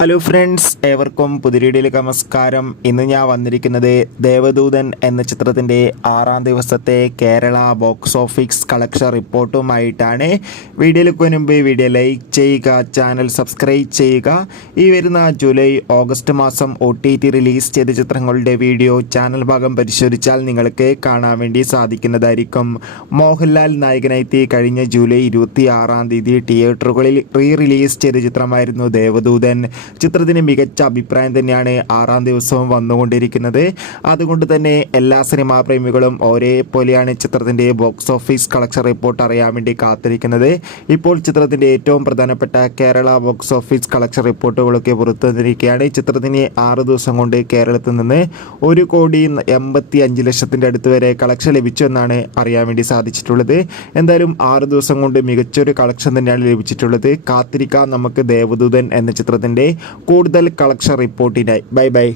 Hello friends, ഏവർക്കും പുതിരീടിയിലേക്ക് നമസ്കാരം. ഇന്ന് ഞാൻ വന്നിരിക്കുന്നത് ദേവദൂതൻ എന്ന ചിത്രത്തിൻ്റെ 6ാം ദിവസത്തെ കേരള ബോക്സ് ഓഫീസ് കളക്ഷൻ റിപ്പോർട്ടുമായിട്ടാണ്. വീഡിയോയിലേക്ക് മുൻപ് വീഡിയോ ലൈക്ക് ചെയ്യുക, ചാനൽ സബ്സ്ക്രൈബ് ചെയ്യുക. ഈ വരുന്ന ജൂലൈ ഓഗസ്റ്റ് മാസം OTT റിലീസ് ചെയ്ത ചിത്രങ്ങളുടെ വീഡിയോ ചാനൽ ഭാഗം പരിശോധിച്ചാൽ നിങ്ങൾക്ക് കാണാൻ വേണ്ടി സാധിക്കുന്നതായിരിക്കും. മോഹൻലാൽ നായകനായി കഴിഞ്ഞ ജൂലൈ 26-ാം തീയതി തിയേറ്ററുകളിൽ റിലീസ് ചെയ്ത ചിത്രമായിരുന്നു ദേവദൂതൻ. ചിത്രത്തിന് മികച്ച അഭിപ്രായം തന്നെയാണ് 6ാം ദിവസവും വന്നുകൊണ്ടിരിക്കുന്നത്. അതുകൊണ്ട് തന്നെ എല്ലാ സിനിമാ പ്രേമികളും ഒരേപോലെയാണ് ചിത്രത്തിൻ്റെ ബോക്സ് ഓഫീസ് കളക്ഷൻ റിപ്പോർട്ട് അറിയാൻ വേണ്ടി കാത്തിരിക്കുന്നത്. ഇപ്പോൾ ചിത്രത്തിൻ്റെ ഏറ്റവും പ്രധാനപ്പെട്ട കേരള ബോക്സ് ഓഫീസ് കളക്ഷൻ റിപ്പോർട്ടുകളൊക്കെ പുറത്തു വന്നിരിക്കുകയാണ്. ചിത്രത്തിന് 6 ദിവസം കൊണ്ട് കേരളത്തിൽ നിന്ന് 1,85,00,000 അടുത്ത് വരെ കളക്ഷൻ ലഭിച്ചു എന്നാണ് അറിയാൻ വേണ്ടി സാധിച്ചിട്ടുള്ളത്. എന്തായാലും 6 ദിവസം കൊണ്ട് മികച്ചൊരു കളക്ഷൻ തന്നെയാണ് ലഭിച്ചിട്ടുള്ളത്. കാത്തിരിക്കാം നമുക്ക് ദേവദൂതൻ എന്ന ചിത്രത്തിൻ്റെ കൂടുതൽ കളക്ഷൻ റിപ്പോർട്ടിനായി. Bye bye.